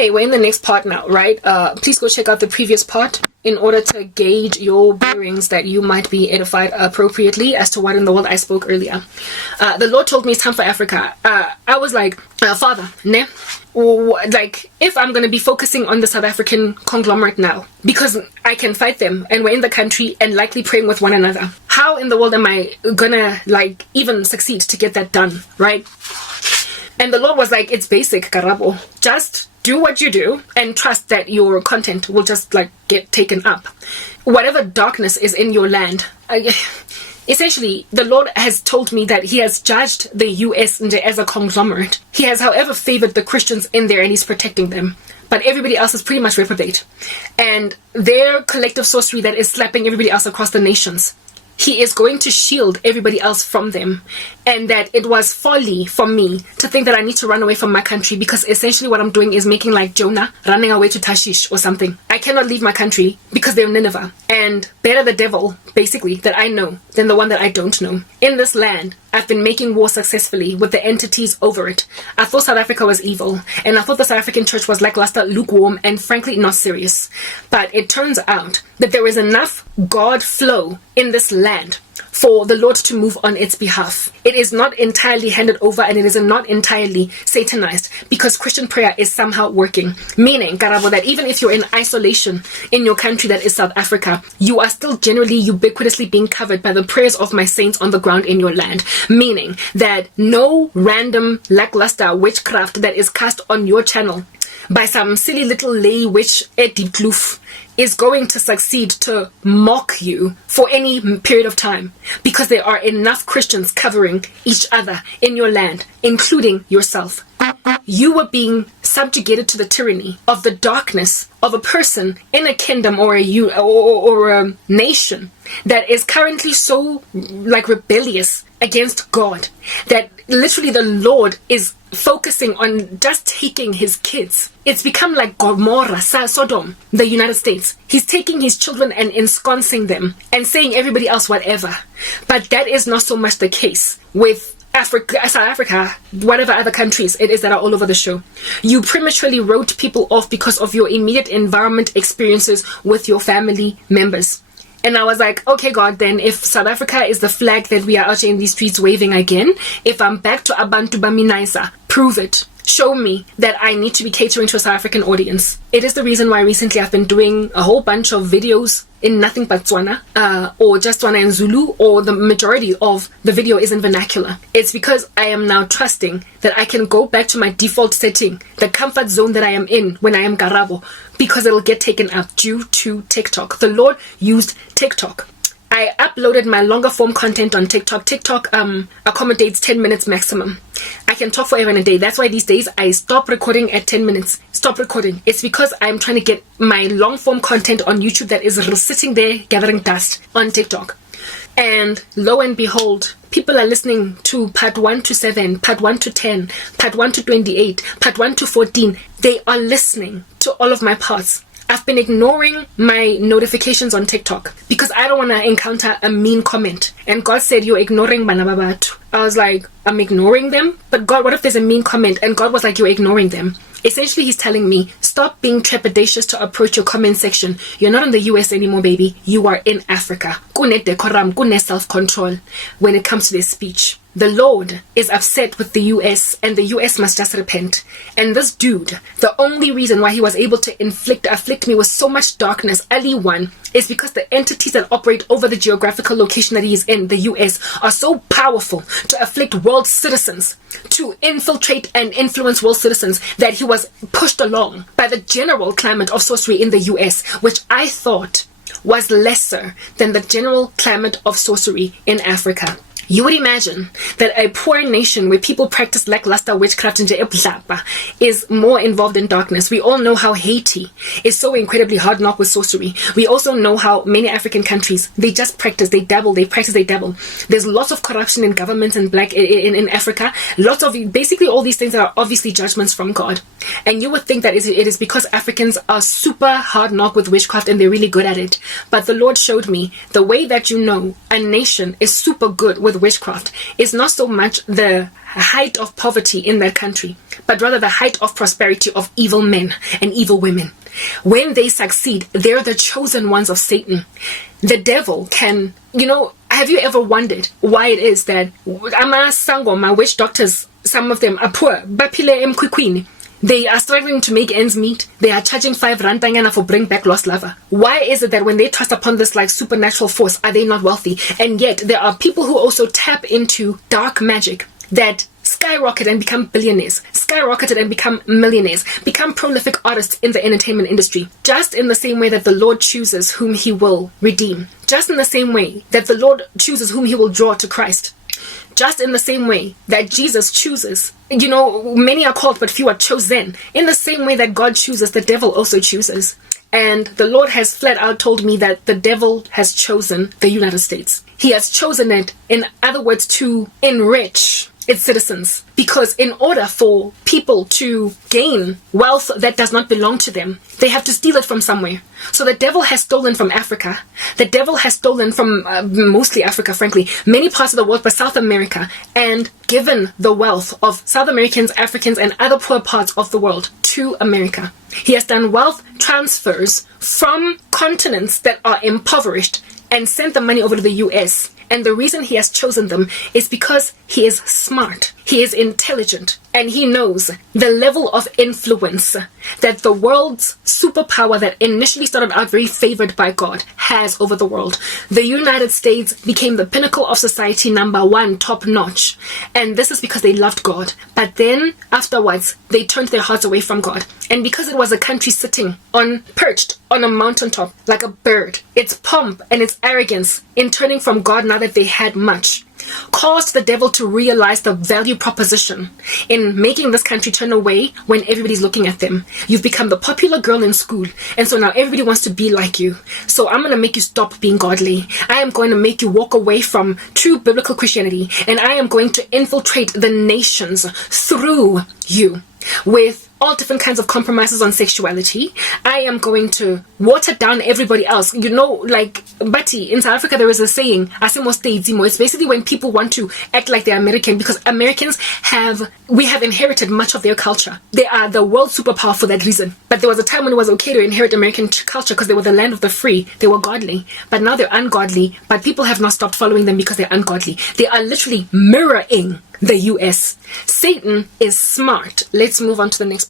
Hey, we're in the next part now, right? Please go check out the previous part in order to gauge your bearings that you might be edified appropriately as to what in the world I spoke earlier. The Lord told me it's time for Africa. I was like, Father, ne? Like, if I'm going to be focusing on the South African conglomerate now, because I can fight them and we're in the country and likely praying with one another, how in the world am I going to, like, even succeed to get that done, right? And the Lord was like, it's basic, Karabo. Just do what you do and trust that your content will just like get taken up. Whatever darkness is in your land, essentially the Lord has told me that he has judged the US as a conglomerate. He has, however, favored the Christians in there and he's protecting them. But everybody else is pretty much reprobate. And their collective sorcery that is slapping everybody else across the nations, he is going to shield everybody else from them. And that it was folly for me to think that I need to run away from my country, because essentially what I'm doing is making like Jonah running away to Tarshish or something. I cannot leave my country because they're Nineveh. And better the devil, basically, that I know than the one that I don't know. In this land, I've been making war successfully with the entities over it. I thought South Africa was evil, and I thought the South African church was lackluster, lukewarm, and frankly not serious. But it turns out that there is enough God flow in this land for the Lord to move on its behalf. It is not entirely handed over and it is not entirely satanized, because Christian prayer is somehow working. Meaning, Karabo, that even if you're in isolation in your country that is South Africa, you are still generally ubiquitously being covered by the prayers of my saints on the ground in your land. Meaning that no random lackluster witchcraft that is cast on your channel by some silly little lay witch Eddie Kloof is going to succeed to mock you for any period of time, because there are enough Christians covering each other in your land, including yourself. You were being subjugated to the tyranny of the darkness of a person in a kingdom or a nation that is currently so like rebellious against God that literally the Lord is focusing on just taking his kids. It's become like Gomorrah, Sodom, the United States. He's taking his children and ensconcing them and saying everybody else whatever. But that is not so much the case with Africa, South Africa, whatever other countries it is that are all over the show. You prematurely wrote people off because of your immediate environment experiences with your family members. And I was like, okay, God, then if South Africa is the flag that we are out here in these streets waving again, if I'm back to Abantu Baminaisa, prove it. Show me that I need to be catering to a South African audience. It is the reason why recently I've been doing a whole bunch of videos in nothing but Tswana, or just Tswana and Zulu, or the majority of the video is in vernacular. It's because I am now trusting that I can go back to my default setting, the comfort zone that I am in when I am Karabo, because it'll get taken up due to TikTok. The Lord used TikTok. I uploaded my longer form content on TikTok. TikTok accommodates 10 minutes maximum. I can talk forever and a day. That's why these days I stop recording at 10 minutes. Stop recording. It's because I'm trying to get my long form content on YouTube that is sitting there gathering dust on TikTok. And lo and behold, people are listening to part 1 to 7, part 1 to 10, part 1 to 28, part 1 to 14. They are listening to all of my parts. I've been ignoring my notifications on TikTok because I don't want to encounter a mean comment. And God said, you're ignoring Banababatu. I was like, I'm ignoring them? But God, what if there's a mean comment? And God was like, you're ignoring them. Essentially, he's telling me, stop being trepidatious to approach your comment section. You're not in the US anymore, baby. You are in Africa. Kune decorum, kune self-control when it comes to this speech. The Lord is upset with the US, and the US must just repent. And this dude, the only reason why he was able to afflict me with so much darkness, Ali one, is because the entities that operate over the geographical location that he is in, the US, are so powerful to afflict world citizens, to infiltrate and influence world citizens, that he was pushed along by the general climate of sorcery in the US, which I thought was lesser than the general climate of sorcery in Africa. You would imagine that a poor nation where people practice lackluster witchcraft is more involved in darkness. We all know how Haiti is so incredibly hard knock with sorcery. We also know how many African countries, they just practice, they dabble, they practice, they dabble. There's lots of corruption in governments in Africa. Lots of, basically all these things are obviously judgments from God. And you would think that it is because Africans are super hard knock with witchcraft and they're really good at it. But the Lord showed me the way that you know a nation is super good with witchcraft is not so much the height of poverty in that country, but rather the height of prosperity of evil men and evil women. When they succeed, they're the chosen ones of Satan. The devil can, have you ever wondered why it is that my witch doctors, some of them are poor, they are struggling to make ends meet. They are charging 5 rand for bring back lost lover. Why is it that when they trust upon this like supernatural force, are they not wealthy? And yet there are people who also tap into dark magic that skyrocket and become billionaires, skyrocketed and become millionaires, become prolific artists in the entertainment industry, just in the same way that the Lord chooses whom he will redeem, just in the same way that the Lord chooses whom he will draw to Christ, just in the same way that Jesus chooses. Many are called but few are chosen. In the same way that God chooses, the devil also chooses. And the Lord has flat out told me that the devil has chosen the United States. He has chosen it, in other words, to enrich its citizens. Because in order for people to gain wealth that does not belong to them, they have to steal it from somewhere. So the devil has stolen from Africa. The devil has stolen from mostly Africa, frankly, many parts of the world, but South America, and given the wealth of South Americans, Africans, and other poor parts of the world to America. He has done wealth transfers from continents that are impoverished and sent the money over to the US. And the reason he has chosen them is because he is smart, he is intelligent, and he knows the level of influence that the world's superpower that initially started out very favored by God has over the world. The United States became the pinnacle of society, #1, top notch. And this is because they loved God. But then afterwards, they turned their hearts away from God. And because it was a country sitting perched on a mountaintop like a bird, its pomp and its arrogance in turning from God now that they had much, caused the devil to realize the value proposition in making this country turn away when everybody's looking at them. You've become the popular girl in school, and so now everybody wants to be like you. So I'm going to make you stop being godly. I am going to make you walk away from true biblical Christianity, and I am going to infiltrate the nations through you with all different kinds of compromises on sexuality. I am going to water down everybody else. Like Bati, in South Africa there is a saying, "Asimo stay zimo." It's basically when people want to act like they're American, because Americans have inherited much of their culture. They are the world superpower for that reason. But there was a time when it was okay to inherit American culture because they were the land of the free. They were godly. But now they're ungodly, but people have not stopped following them because they're ungodly. They are literally mirroring the US. Satan is smart. Let's move on to the next.